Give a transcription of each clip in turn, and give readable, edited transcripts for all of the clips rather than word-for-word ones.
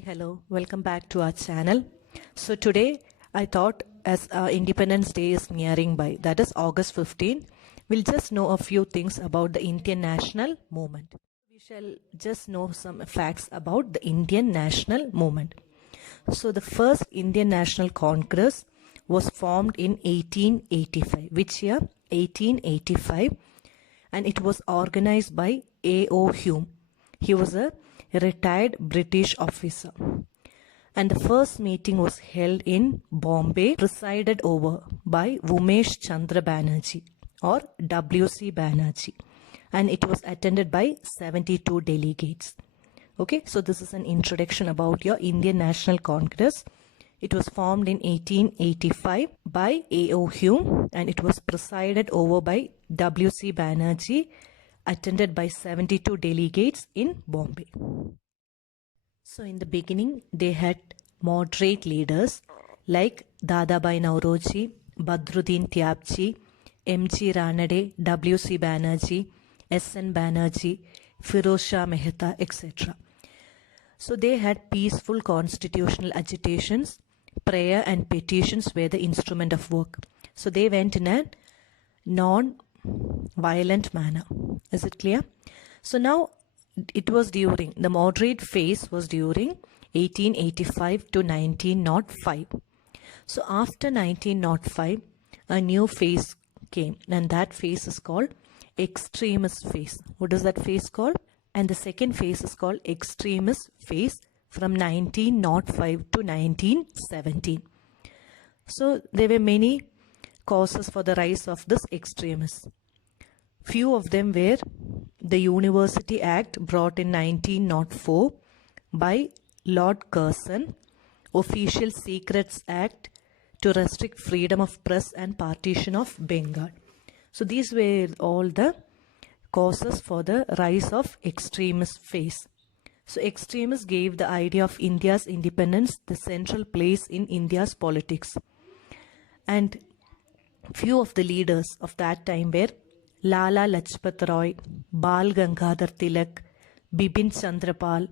Hi, hello, welcome back to our channel. So today I thought as Independence Day is nearing by, that is August 15, we'll just know a few things about the Indian national movement. We shall just know some facts about the Indian national movement. So the first Indian National Congress was formed in 1885. Which year? 1885. And it was organized by A.O. Hume. He was a retired British officer. And the first meeting was held in Bombay, presided over by Umesh Chandra Banerjee or W.C. Banerjee. And it was attended by 72 delegates. Okay, so this is an introduction about your Indian National Congress. It was formed in 1885 by A.O. Hume and it was presided over by W.C. Banerjee, attended by 72 delegates in Bombay. So in the beginning, they had moderate leaders like Dadabhai Naoroji, Badruddin Tyabji, M.G. Ranade, W.C. Banerjee, S.N. Banerjee, Firoz Shah Mehta, etc. So they had peaceful constitutional agitations. Prayer and petitions were the instrument of work. So they went in a non-violent manner. Is it clear? So now it was during, the moderate phase was during 1885 to 1905. So after 1905, a new phase came and that phase is called extremist phase. What is that phase called? And the second phase is called extremist phase from 1905 to 1917. So there were many causes for the rise of this extremists. Few of them were the University Act brought in 1904 by Lord Curzon, Official Secrets Act to restrict freedom of press and partition of Bengal. So these were all the causes for the rise of extremist phase. So extremists gave the idea of India's independence the central place in India's politics. And few of the leaders of that time were Lala Lajpat Roy, Bal Gangadhar Tilak, Bipin Chandra Pal,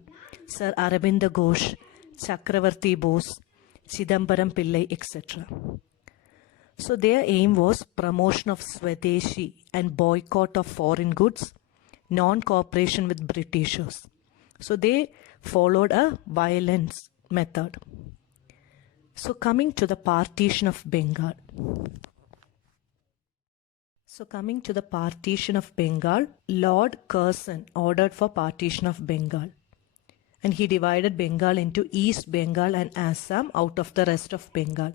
Sir Aurobindo Ghosh, Chakravarti Bose, Chidambaram Pillai, etc. So their aim was promotion of Swadeshi and boycott of foreign goods, non-cooperation with Britishers. So they followed a violence method. So coming to the partition of Bengal. Lord Curzon ordered for partition of Bengal. And he divided Bengal into East Bengal and Assam out of the rest of Bengal.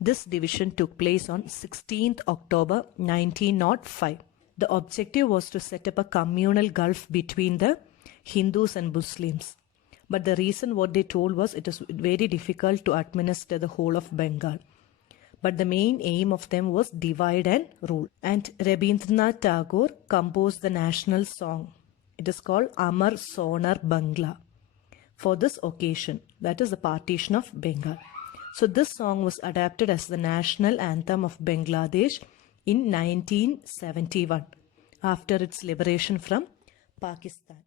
This division took place on 16th October 1905. The objective was to set up a communal gulf between the Hindus and Muslims. But the reason what they told was it is very difficult to administer the whole of Bengal. But the main aim of them was divide and rule. And Rabindranath Tagore composed the national song. It is called Amar Sonar Bangla for this occasion. That is the partition of Bengal. So this song was adapted as the national anthem of Bangladesh in 1971 after its liberation from Pakistan.